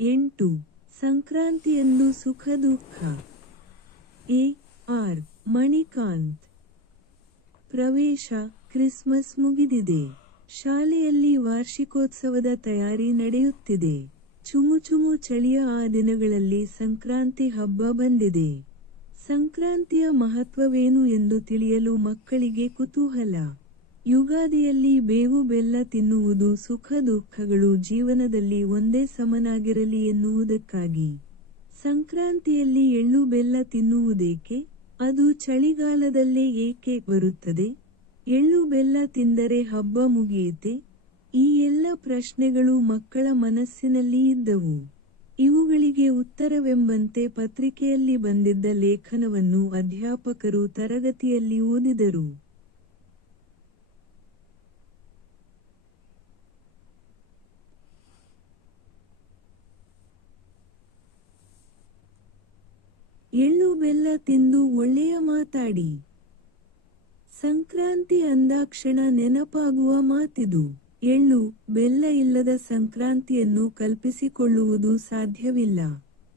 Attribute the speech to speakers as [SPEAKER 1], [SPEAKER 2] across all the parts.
[SPEAKER 1] ಎಂಟು. ಸಂಕ್ರಾಂತಿಯಂದು ಸುಖ ದುಃಖ. ಎ. ಆರ್. ಮಣಿಕಾಂತ್. ಪ್ರವೇಶ ಕ್ರಿಸ್ಮಸ್ ಮುಗಿದಿದೆ. ಶಾಲೆಯಲ್ಲಿ ವಾರ್ಷಿಕೋತ್ಸವದ ತಯಾರಿ ನಡೆಯುತ್ತಿದೆ. ಚುಮು ಚುಮು ಚಳಿಯ ಆ ದಿನಗಳಲ್ಲಿ ಸಂಕ್ರಾಂತಿ ಹಬ್ಬ ಬಂದಿದೆ. ಸಂಕ್ರಾಂತಿಯ ಮಹತ್ವವೇನು ಎಂದು ತಿಳಿಯಲು ಮಕ್ಕಳಿಗೆ ಕುತೂಹಲ. ಯುಗಾದಿಯಲ್ಲಿ ಬೇವು ಬೆಲ್ಲ ತಿನ್ನುವುದು ಸುಖ ದುಃಖಗಳು ಜೀವನದಲ್ಲಿ ಒಂದೇ ಸಮನಾಗಿರಲಿ ಎನ್ನುವುದಕ್ಕಾಗಿ. ಸಂಕ್ರಾಂತಿಯಲ್ಲಿ ಎಳ್ಳು ಬೆಲ್ಲ ತಿನ್ನುವುದೇಕೆ? ಅದು ಚಳಿಗಾಲದಲ್ಲೇ ಏಕೆ ಬರುತ್ತದೆ? ಎಳ್ಳು ಬೆಲ್ಲ ತಿಂದರೆ ಹಬ್ಬ ಮುಗಿಯಿತೆ ಈ ಎಲ್ಲ ಪ್ರಶ್ನೆಗಳು ಮಕ್ಕಳ ಮನಸ್ಸಿನಲ್ಲಿ ಇದ್ದವು. ಇವುಗಳಿಗೆ ಉತ್ತರವೆಂಬಂತೆ ಪತ್ರಿಕೆಯಲ್ಲಿ ಬಂದಿದ್ದ ಲೇಖನವನ್ನು ಅಧ್ಯಾಪಕರು ತರಗತಿಯಲ್ಲಿ ಓದಿದರು ಎಳ್ಳು ಬೆಲ್ಲ ತಿಂದು ಒಳ್ಳೆಯ ಮಾತಾಡಿ. ಸಂಕ್ರಾಂತಿ ಅಂದಾಕ್ಷಣ ನೆನಪಾಗುವ ಮಾತಿದು. ಎಳ್ಳು, ಬೆಲ್ಲ ಇಲ್ಲದ ಸಂಕ್ರಾಂತಿಯನ್ನು ಕಲ್ಪಿಸಿಕೊಳ್ಳುವುದು ಸಾಧ್ಯವಿಲ್ಲ.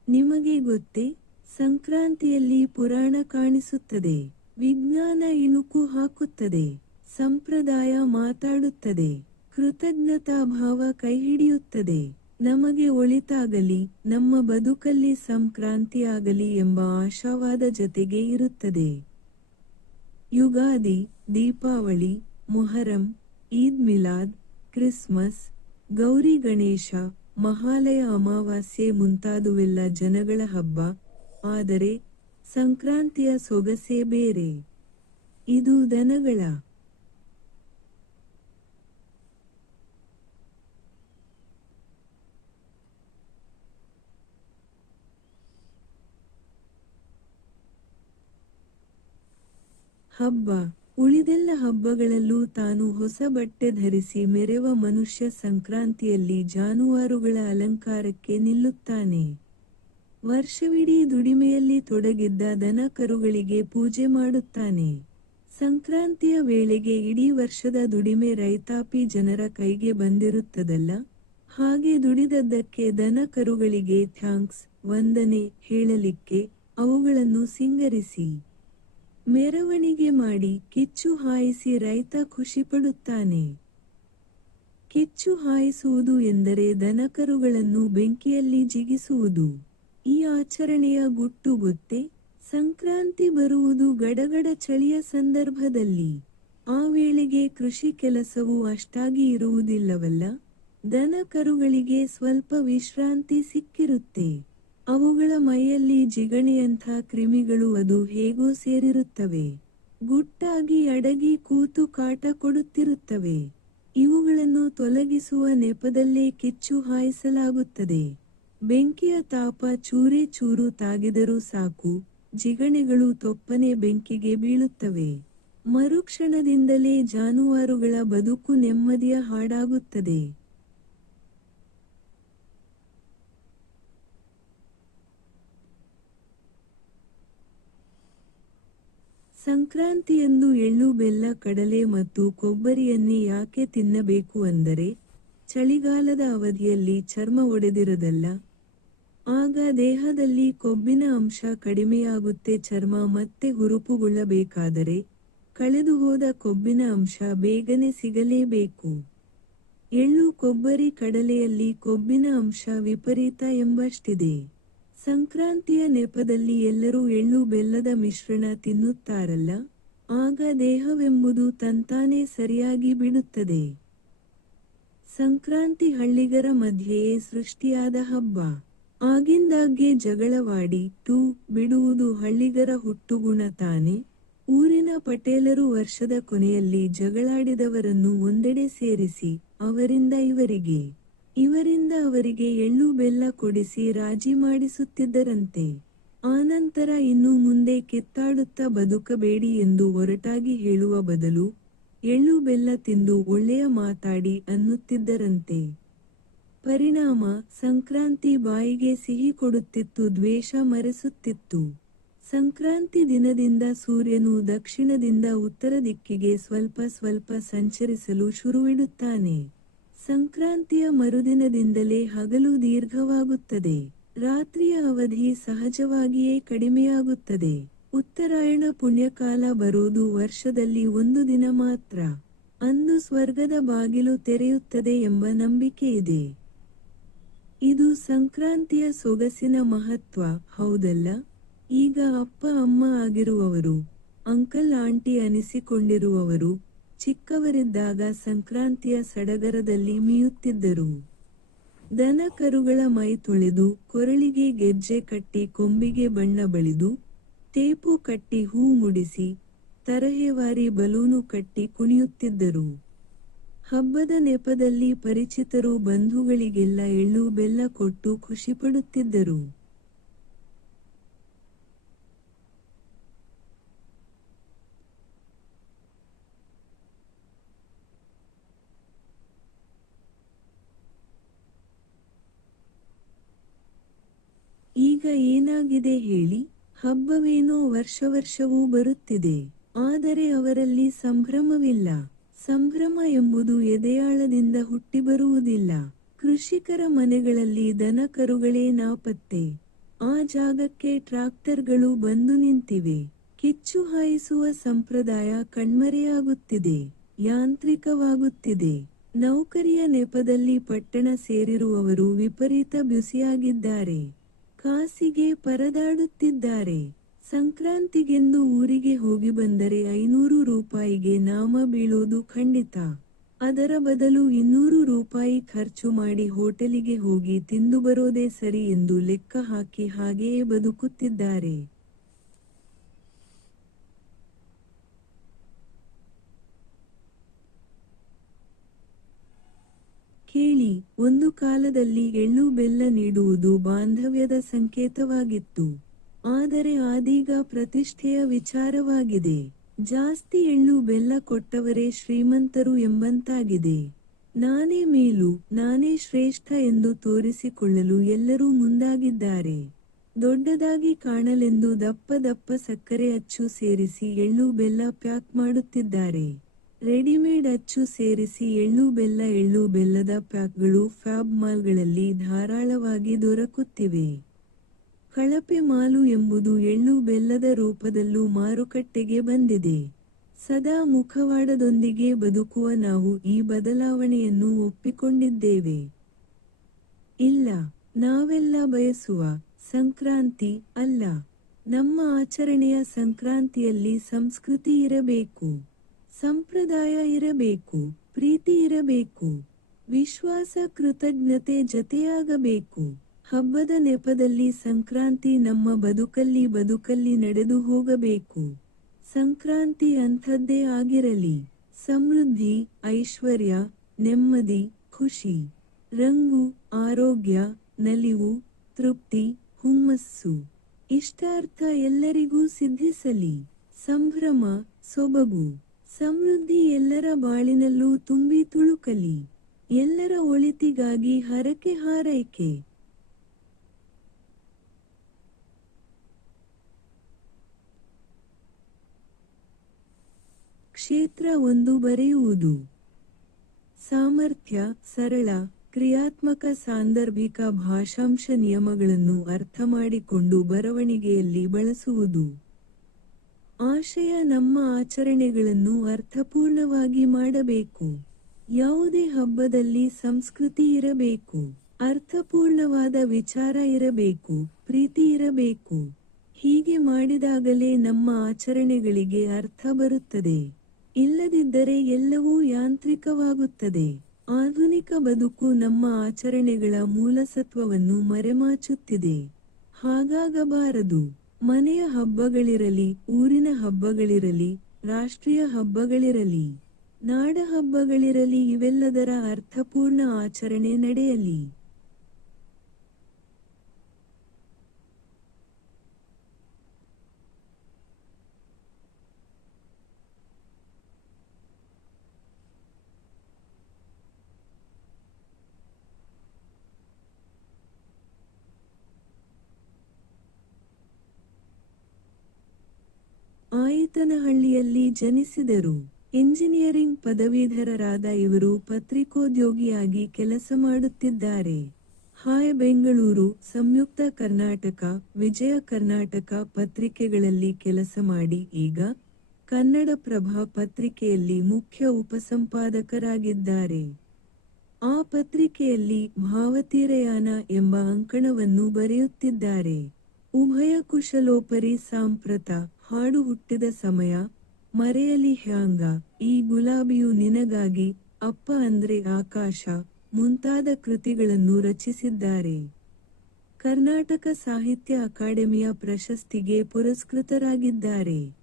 [SPEAKER 1] ನಿಮಗೆ ಗೊತ್ತೇ, ಸಂಕ್ರಾಂತಿಯಲ್ಲಿ ಪುರಾಣ ಕಾಣಿಸುತ್ತದೆ. ವಿಜ್ಞಾನ ಇಣುಕು ಹಾಕುತ್ತದೆ. ಸಂಪ್ರದಾಯ ಮಾತಾಡುತ್ತದೆ. ಕೃತಜ್ಞತಾ ಭಾವ ಕೈಹಿಡಿಯುತ್ತದೆ. ನಮಗೆ ಒಳಿತಾಗಲಿ, ನಮ್ಮ ಬದುಕಲ್ಲಿ ಸಂಕ್ರಾಂತಿಯಾಗಲಿ ಎಂಬ ಆಶಾವಾದ ಜತೆಗೆ ಇರುತ್ತದೆ. ಯುಗಾದಿ, ದೀಪಾವಳಿ, ಮೊಹರಂ, ಈದ್ ಮಿಲಾದ್, ಕ್ರಿಸ್ಮಸ್, ಗೌರಿ ಗಣೇಶ, ಮಹಾಲಯ ಅಮಾವಾಸ್ಯೆ ಮುಂತಾದುವೆಲ್ಲ ಜನಗಳ ಹಬ್ಬ. ಆದರೆ ಸಂಕ್ರಾಂತಿಯ ಸೊಗಸೇ ಬೇರೆ. ಇದು ದನಗಳ ಹಬ್ಬ. ಉಳಿದೆಲ್ಲ ಹಬ್ಬಗಳಲ್ಲೂ ತಾನು ಹೊಸ ಬಟ್ಟೆ ಧರಿಸಿ ಮೆರೆವ ಮನುಷ್ಯ ಸಂಕ್ರಾಂತಿಯಲ್ಲಿ ಜಾನುವಾರುಗಳ ಅಲಂಕಾರಕ್ಕೆ ನಿಲ್ಲುತ್ತಾನೆ. ವರ್ಷವಿಡೀ ದುಡಿಮೆಯಲ್ಲಿ ತೊಡಗಿದ್ದ ದನ ಕರುಗಳಿಗೆ ಪೂಜೆ ಮಾಡುತ್ತಾನೆ. ಸಂಕ್ರಾಂತಿಯ ವೇಳೆಗೆ ಇಡೀ ವರ್ಷದ ದುಡಿಮೆ ರೈತಾಪಿ ಜನರ ಕೈಗೆ ಬಂದಿರುತ್ತದಲ್ಲ? ಹಾಗೆ ದುಡಿದದ್ದಕ್ಕೆ ದನ ಕರುಗಳಿಗೆ ಥ್ಯಾಂಕ್ಸ್, ವಂದನೆ ಹೇಳಲಿಕ್ಕೆ ಅವುಗಳನ್ನು ಸಿಂಗರಿಸಿ. ಮೆರವಣಿಗೆ ಮಾಡಿ ಕಿಚ್ಚು ಹಾಯಿಸಿ ರೈತ ಖುಷಿಪಡುತ್ತಾನೆ ಕಿಚ್ಚು ಹಾಯಿಸುವುದು ಎಂದರೆ ದನಕರುಗಳನ್ನು ಬೆಂಕಿಯಲ್ಲಿ ಜಿಗಿಸುವುದು. ಈ ಆಚರಣೆಯ ಗುಟ್ಟು ಗೊತ್ತೆ, ಸಂಕ್ರಾಂತಿ ಬರುವುದು ಗಡಗಡ ಚಳಿಯ ಸಂದರ್ಭದಲ್ಲಿ. ಆ ವೇಳೆಗೆ ಕೃಷಿ ಕೆಲಸವು ಅಷ್ಟಾಗಿ ಇರುವುದಿಲ್ಲವಲ್ಲ ದನ ಕರುಗಳಿಗೆ ಸ್ವಲ್ಪ ವಿಶ್ರಾಂತಿ ಸಿಕ್ಕಿರುತ್ತೆ. ಅವುಗಳ ಮೈಯಲ್ಲಿ ಜಿಗಣಿಯಂಥ ಕ್ರಿಮಿಗಳು ಅದು ಹೇಗೋ ಸೇರಿರುತ್ತವೆ. ಗುಟ್ಟಾಗಿ ಅಡಗಿ ಕೂತು ಕಾಟ ಕೊಡುತ್ತಿರುತ್ತವೆ. ಇವುಗಳನ್ನು ತೊಲಗಿಸುವ ನೆಪದಲ್ಲೇ ಕಿಚ್ಚು ಹಾಯಿಸಲಾಗುತ್ತದೆ. ಬೆಂಕಿಯ ತಾಪ ಚೂರೇ ಚೂರು ತಾಗಿದರೂ ಸಾಕು, ಜಿಗಣೆಗಳು ತೊಪ್ಪನೆ ಬೆಂಕಿಗೆ ಬೀಳುತ್ತವೆ. ಮರುಕ್ಷಣದಿಂದಲೇ ಜಾನುವಾರುಗಳ ಬದುಕು ನೆಮ್ಮದಿಯ ಹಾಡಾಗುತ್ತದೆ. ಸಂಕ್ರಾಂತಿಯಂದು ಎಳ್ಳು, ಬೆಲ್ಲ, ಕಡಲೆ ಮತ್ತು ಕೊಬ್ಬರಿಯನ್ನೇ ಯಾಕೆ ತಿನ್ನಬೇಕು ಅಂದರೆ ಚಳಿಗಾಲದ ಅವಧಿಯಲ್ಲಿ ಚರ್ಮ ಒಡೆದಿರದಲ್ಲ. ಆಗ ದೇಹದಲ್ಲಿ ಕೊಬ್ಬಿನ ಅಂಶ ಕಡಿಮೆಯಾಗುತ್ತೆ, ಚರ್ಮ ಮತ್ತೆ ಹುರುಪುಗೊಳ್ಳಬೇಕಾದರೆ ಕಳೆದು ಹೋದ ಕೊಬ್ಬಿನ ಅಂಶ ಬೇಗನೆ ಸಿಗಲೇಬೇಕು. ಎಳ್ಳು, ಕೊಬ್ಬರಿ, ಕಡಲೆಯಲ್ಲಿ ಕೊಬ್ಬಿನ ಅಂಶ ವಿಪರೀತ ಎಂಬಷ್ಟಿದೆ. ಸಂಕ್ರಾಂತಿಯ ನೆಪದಲ್ಲಿ ಎಲ್ಲರೂ ಎಳ್ಳು ಬೆಲ್ಲದ ಮಿಶ್ರಣ ತಿನ್ನುತ್ತಾರಲ್ಲ, ಆಗ ದೇಹವೆಂಬುದು ತಂತಾನೇ ಸರಿಯಾಗಿ ಬಿಡುತ್ತದೆ. ಸಂಕ್ರಾಂತಿ ಹಳ್ಳಿಗರ ಮಧ್ಯೆಯೇ ಸೃಷ್ಟಿಯಾದ ಹಬ್ಬ. ಆಗಿಂದಾಗ್ಗೆ ಜಗಳವಾಡಿ, ತೂ ಬಿಡುವುದು ಹಳ್ಳಿಗರ ಹುಟ್ಟುಗುಣ ತಾನೆ. ಊರಿನ ಪಟೇಲರು ವರ್ಷದ ಕೊನೆಯಲ್ಲಿ ಜಗಳಾಡಿದವರನ್ನು ಒಂದೆಡೆ ಸೇರಿಸಿ, ಅವರಿಂದ ಇವರಿಗೆ ಇವರಿಂದ ಅವರಿಗೆ ಎಳ್ಳು ಬೆಲ್ಲ ಕೊಡಿಸಿ ರಾಜಿ ಮಾಡಿಸುತ್ತಿದ್ದರಂತೆ. ಆನಂತರ ಇನ್ನು ಮುಂದೆ ಕೆತ್ತಾಡುತ್ತಾ ಬದುಕಬೇಡಿ ಎಂದು ಒರಟಾಗಿ ಹೇಳುವ ಬದಲು ಎಳ್ಳು ಬೆಲ್ಲ ತಿಂದು ಒಳ್ಳೆಯ ಮಾತಾಡಿ ಅನ್ನುತ್ತಿದ್ದರಂತೆ. ಪರಿಣಾಮ ಸಂಕ್ರಾಂತಿ ಬಾಯಿಗೆ ಸಿಹಿ ಕೊಡುತ್ತಿತ್ತು, ದ್ವೇಷ ಮರೆಸುತ್ತಿತ್ತು. ಸಂಕ್ರಾಂತಿ ದಿನದಿಂದ ಸೂರ್ಯನು ದಕ್ಷಿಣದಿಂದ ಉತ್ತರ ದಿಕ್ಕಿಗೆ ಸ್ವಲ್ಪ ಸ್ವಲ್ಪ ಸಂಚರಿಸಲು ಶುರುವಿಡುತ್ತಾನೆ. ಸಂಕ್ರಾಂತಿಯ ಮರುದಿನದಿಂದಲೇ ಹಗಲು ದೀರ್ಘವಾಗುತ್ತದೆ. ರಾತ್ರಿಯ ಅವಧಿ ಸಹಜವಾಗಿಯೇ ಕಡಿಮೆಯಾಗುತ್ತದೆ. ಉತ್ತರಾಯಣ ಪುಣ್ಯಕಾಲ ಬರುವುದು ವರ್ಷದಲ್ಲಿ ಒಂದು ದಿನ ಮಾತ್ರ. ಅಂದು ಸ್ವರ್ಗದ ಬಾಗಿಲು ತೆರೆಯುತ್ತದೆ ಎಂಬ ನಂಬಿಕೆ ಇದೆ. ಇದು ಸಂಕ್ರಾಂತಿಯ ಸೊಗಸಿನ ಮಹತ್ವ, ಹೌದಲ್ಲ? ಈಗ ಅಪ್ಪ, ಅಮ್ಮ ಆಗಿರುವವರು, ಅಂಕಲ್, ಆಂಟಿ ಅನಿಸಿಕೊಂಡಿರುವವರು ಚಿಕ್ಕವರಿದ್ದಾಗ ಸಂಕ್ರಾಂತಿಯ ಸಡಗರದಲ್ಲಿ ಮೀಯುತ್ತಿದ್ದರು. ದನ ಕರುಗಳ ಮೈ ತೊಳೆದು ಕೊರಳಿಗೆ ಗೆಜ್ಜೆ ಕಟ್ಟಿ ಕೊಂಬಿಗೆ ಬಣ್ಣ ಬಳಿದು ತೇಪು ಕಟ್ಟಿ ಹೂ ಮುಡಿಸಿ ತರಹೇವಾರಿ ಬಲೂನು ಕಟ್ಟಿ ಕುಣಿಯುತ್ತಿದ್ದರು. ಹಬ್ಬದ ನೆಪದಲ್ಲಿ ಪರಿಚಿತರು ಬಂಧುಗಳಿಗೆಲ್ಲ ಎಳ್ಳು ಬೆಲ್ಲ ಕೊಟ್ಟು ಖುಷಿಪಡುತ್ತಿದ್ದರು ಏನಾಗಿದೆ ಹೇಳಿ. ಹಬ್ಬವೇನೋ ವರ್ಷ ವರ್ಷವೂ ಬರುತ್ತಿದೆ. ಆದರೆ ಅವರಲ್ಲಿ ಸಂಭ್ರಮವಿಲ್ಲ. ಸಂಭ್ರಮ ಎಂಬುದು ಎದೆಯಾಳದಿಂದ ಹುಟ್ಟಿ ಬರುವುದಿಲ್ಲ. ಕೃಷಿಕರ ಮನೆಗಳಲ್ಲಿ ದನ ಕರುಗಳೇ ನಾಪತ್ತೆ. ಆ ಜಾಗಕ್ಕೆ ಟ್ರಾಕ್ಟರ್ಗಳು ಬಂದು ನಿಂತಿವೆ. ಕಿಚ್ಚು ಹಾಯಿಸುವ ಸಂಪ್ರದಾಯ ಕಣ್ಮರೆಯಾಗುತ್ತಿದೆ. ಯಾಂತ್ರಿಕವಾಗುತ್ತಿದೆ. ನೌಕರಿಯ ನೆಪದಲ್ಲಿ ಪಟ್ಟಣ ಸೇರಿರುವವರು ವಿಪರೀತ ಬ್ಯುಸಿಯಾಗಿದ್ದಾರೆ. ಕಾಸಿಗೆ ಪರದಾಡುತ್ತಿದ್ದಾರೆ. ಸಂಕ್ರಾಂತಿಗೆಂದು ಊರಿಗೆ ಹೋಗಿ ಬಂದರೆ ಐನೂರು ರೂಪಾಯಿಗೆ ನಾಮ ಬೀಳೋದು ಖಂಡಿತ. ಅದರ ಬದಲು ಇನ್ನೂರು ರೂಪಾಯಿ ಖರ್ಚು ಮಾಡಿ ಹೋಟೆಲಿಗೆ ಹೋಗಿ ತಿಂದು ಬರೋದೇ ಸರಿ ಎಂದು ಲೆಕ್ಕ ಹಾಕಿ ಹಾಗೆಯೇ ಬದುಕುತ್ತಿದ್ದಾರೆ. ಕೇಳಿ, ಒಂದು ಕಾಲದಲ್ಲಿ ಎಳ್ಳು ಬೆಲ್ಲ ನೀಡುವುದು ಬಾಂಧವ್ಯದ ಸಂಕೇತವಾಗಿತ್ತು. ಆದರೆ ಆದೀಗ ಪ್ರತಿಷ್ಠೆಯ ವಿಚಾರವಾಗಿದೆ. ಜಾಸ್ತಿ ಎಳ್ಳು ಬೆಲ್ಲ ಕೊಟ್ಟವರೇ ಶ್ರೀಮಂತರು ಎಂಬಂತಾಗಿದೆ. ನಾನೇ ಮೇಲು, ನಾನೇ ಶ್ರೇಷ್ಠ ಎಂದು ತೋರಿಸಿಕೊಳ್ಳಲು ಎಲ್ಲರೂ ಮುಂದಾಗಿದ್ದಾರೆ. ದೊಡ್ಡದಾಗಿ ಕಾಣಲೆಂದು ದಪ್ಪ ದಪ್ಪ ಸಕ್ಕರೆ ಅಚ್ಚು ಸೇರಿಸಿ ಎಳ್ಳು ಬೆಲ್ಲ ಪ್ಯಾಕ್ ಮಾಡುತ್ತಿದ್ದಾರೆ. ರೆಡಿಮೇಡ್ ಅಚ್ಚು ಸೇರಿಸಿ ಎಳ್ಳು ಬೆಲ್ಲ, ಎಳ್ಳು ಬೆಲ್ಲದ ಪ್ಯಾಕ್ಗಳು ಫ್ಯಾಬ್ ಮಾಲ್ಗಳಲ್ಲಿ ಧಾರಾಳವಾಗಿ ದೊರಕುತ್ತಿವೆ. ಕಳಪೆ ಮಾಲು ಎಂಬುದು ಎಳ್ಳು ಬೆಲ್ಲದ ರೂಪದಲ್ಲೂ ಮಾರುಕಟ್ಟೆಗೆ ಬಂದಿದೆ. ಸದಾ ಮುಖವಾಡದೊಂದಿಗೆ ಬದುಕುವ ನಾವು ಈ ಬದಲಾವಣೆಯನ್ನು ಒಪ್ಪಿಕೊಂಡಿದ್ದೇವೆ. ಇಲ್ಲ, ನಾವೆಲ್ಲ ಬಯಸುವ ಸಂಕ್ರಾಂತಿ ಅಲ್ಲ. ನಮ್ಮ ಆಚರಣೆಯ ಸಂಕ್ರಾಂತಿಯಲ್ಲಿ ಸಂಸ್ಕೃತಿ ಇರಬೇಕು. ಸಂಪ್ರದಾಯ ಇರಬೇಕು, ಪ್ರೀತಿ ಇರಬೇಕು, ವಿಶ್ವಾಸ, ಕೃತಜ್ಞತೆ ಜತೆಯಾಗಬೇಕು. ಹಬ್ಬದ ನೆಪದಲ್ಲಿ ಸಂಕ್ರಾಂತಿ ನಮ್ಮ ಬದುಕಲ್ಲಿ ಬದುಕಲ್ಲಿ ನಡೆದು ಹೋಗಬೇಕು. ಸಂಕ್ರಾಂತಿ ಅಂಥದ್ದೇ ಆಗಿರಲಿ. ಸಮೃದ್ಧಿ, ಐಶ್ವರ್ಯ, ನೆಮ್ಮದಿ, ಖುಷಿ. ರಂಗು, ಆರೋಗ್ಯ, ನಲಿವು, ತೃಪ್ತಿ, ಹುಮ್ಮಸ್ಸು. ಇಷ್ಟಾರ್ಥ ಎಲ್ಲರಿಗೂ ಸಿದ್ಧಿಸಲಿ. ಸಂಭ್ರಮ, ಸೊಬಗು. ಸಮೃದ್ಧಿ ಎಲ್ಲರ ಬಾಳಿನಲ್ಲೂ ತುಂಬಿ ತುಳುಕಲಿ. ಎಲ್ಲರ ಒಳಿತಿಗಾಗಿ ಹರಕೆ ಹಾರೈಕೆ. ಕ್ಷೇತ್ರ ಒಂದು ಬರೆಯುವುದು. ಸಾಮರ್ಥ್ಯ, ಸರಳ, ಕ್ರಿಯಾತ್ಮಕ, ಸಾಂದರ್ಭಿಕ ಭಾಷಾಂಶ ನಿಯಮಗಳನ್ನು ಅರ್ಥಮಾಡಿಕೊಂಡು ಬರವಣಿಗೆಯಲ್ಲಿ ಬಳಸುವುದು. ಆಶಯ ನಮ್ಮ ಆಚರಣೆಗಳನ್ನು ಅರ್ಥಪೂರ್ಣವಾಗಿ ಮಾಡಬೇಕು. ಯಾವುದೇ ಹಬ್ಬದಲ್ಲಿ ಸಂಸ್ಕೃತಿ ಇರಬೇಕು. ಅರ್ಥಪೂರ್ಣವಾದ ವಿಚಾರ ಇರಬೇಕು. ಪ್ರೀತಿ ಇರಬೇಕು. ಹೀಗೆ ಮಾಡಿದಾಗಲೇ ನಮ್ಮ ಆಚರಣೆಗಳಿಗೆ ಅರ್ಥ ಬರುತ್ತದೆ. ಇಲ್ಲದಿದ್ದರೆ ಎಲ್ಲವೂ ಯಾಂತ್ರಿಕವಾಗುತ್ತದೆ. ಆಧುನಿಕ ಬದುಕು ನಮ್ಮ ಆಚರಣೆಗಳ ಮೂಲಸತ್ವವನ್ನು ಮರೆಮಾಚುತ್ತಿದೆ. ಹಾಗಾಗಬಾರದು. ಮನೆಯ ಹಬ್ಬಗಳಿರಲಿ ಊರಿನ ಹಬ್ಬಗಳಿರಲಿ ರಾಷ್ಟ್ರೀಯ ಹಬ್ಬಗಳಿರಲಿ ನಾಡ ಹಬ್ಬಗಳಿರಲಿ ಇವೆಲ್ಲದರ ಅರ್ಥಪೂರ್ಣ ಆಚರಣೆ ನಡೆಯಲಿ. ಆಯಿತನಹಳ್ಳಿಯಲ್ಲಿ ಜನಿಸಿದರು. ಇಂಜಿನಿಯರಿಂಗ್ ಪದವೀಧರರಾದ ಇವರು ಪತ್ರಿಕೋದ್ಯೋಗಿಯಾಗಿ ಕೆಲಸ ಮಾಡುತ್ತಿದ್ದಾರೆ. ಹಾಯ್ ಬೆಂಗಳೂರು, ಸಂಯುಕ್ತ ಕರ್ನಾಟಕ, ವಿಜಯ ಕರ್ನಾಟಕ ಪತ್ರಿಕೆಗಳಲ್ಲಿ ಕೆಲಸ ಮಾಡಿ ಈಗ ಕನ್ನಡಪ್ರಭ ಪತ್ರಿಕೆಯಲ್ಲಿ ಮುಖ್ಯ ಉಪಸಂಪಾದಕರಾಗಿದ್ದಾರೆ. ಆ ಪತ್ರಿಕೆಯಲ್ಲಿ ಭಾವತೀರಯಾನ ಎಂಬ ಅಂಕಣವನ್ನು ಬರೆಯುತ್ತಿದ್ದಾರೆ. ಉಭಯ ಕುಶಲೋಪರಿ ಸಾಂಪ್ರತ ಹಾಡು ಹುಟ್ಟಿದ ಸಮಯ ಮರೆಯಲಿ ಹ್ಯಾಂಗ? ಈ ಗುಲಾಬಿಯು ನಿನಗಾಗಿ ಅಪ್ಪ ಅಂದ್ರೆ ಆಕಾಶ ಮುಂತಾದ ಕೃತಿಗಳನ್ನು ರಚಿಸಿದ್ದಾರೆ. ಕರ್ನಾಟಕ ಸಾಹಿತ್ಯ ಅಕಾಡೆಮಿಯ ಪ್ರಶಸ್ತಿಗೆ ಪುರಸ್ಕೃತರಾಗಿದ್ದಾರೆ.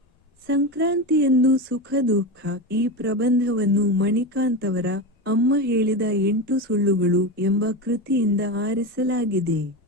[SPEAKER 1] ಸಂಕ್ರಾಂತಿಯಂದು ಸುಖ ದುಃಖ, ಈ ಪ್ರಬಂಧವನ್ನು ಮಣಿಕಾಂತ್ ಅಮ್ಮ ಹೇಳಿದ ಎಂಟು ಸುಳ್ಳುಗಳು ಎಂಬ ಕೃತಿಯಿಂದ ಆರಿಸಲಾಗಿದೆ.